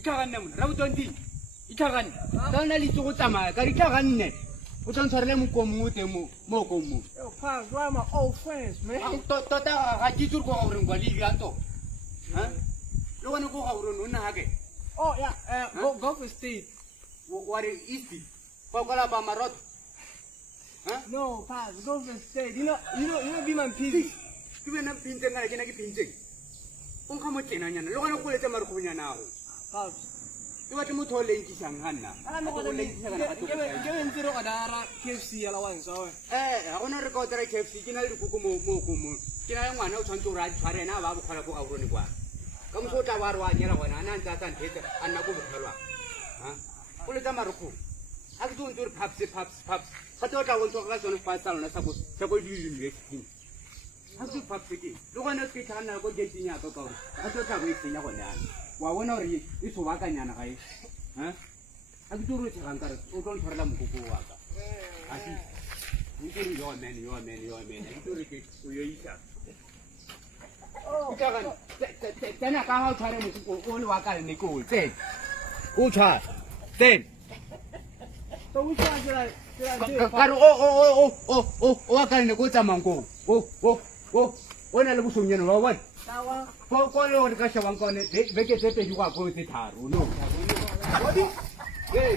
Ikaganne mona, ra botonting. Ikaganne. Tsana le tso go tsamaya, ka ikaganne. O tla ntshwarele mokomo o teng mo komo. Yo, Pops, why are my old friends, man? Tota ga ke itse go ga gore ngwa le bjanto. Ha? Le wena go ga gore o nna ha ke. Oh, yeah, go for Steve. What is Easty? Go go la ba marot. Ha? No, Pops, go for Steve. You know, be my pizzy. Ke bena pintse ngala ke na ke pintse. O nka mo tsena nyana. Le wena go letsa mare go nyana go. Pops. Ke batla motho o lentsisang hanna. Ke ntse go dara KFC ya la one so. Ha gona re ka otera KFC ke na le dikuku mo komo. Ke na le ngwana o tshwantse o ra tshware na ba bokgola go ga borone kwa. Ka mo so tla ba re wa nyela gona ana ntse a tsa nthetse a nna go bokgelwa. Ha? O letsa mare go. A ke tsontse re paps. Ga tlo tla go ntse ka sone fa sa lona sa go di university. Ha se paps ke. Le gona ke tla nna go getting ya ka gore. A tlo tla go itsenya gona. Wa bona gore e so ba kanyana ga e ha a ke toro tsa nkare o tlo ntshwarela mokoko wa ka a di ntse yo man ke toro ke o yo isa ka ga tena ka ha o tshware mokoko o le wa ka le ko tse o tshwa then So which one should I ka o wa ka le ko tsamango o na le bosonyana wa bona that one? Ko le gore ka shebang ka one beke tse pedi go a go tse tharo no Hey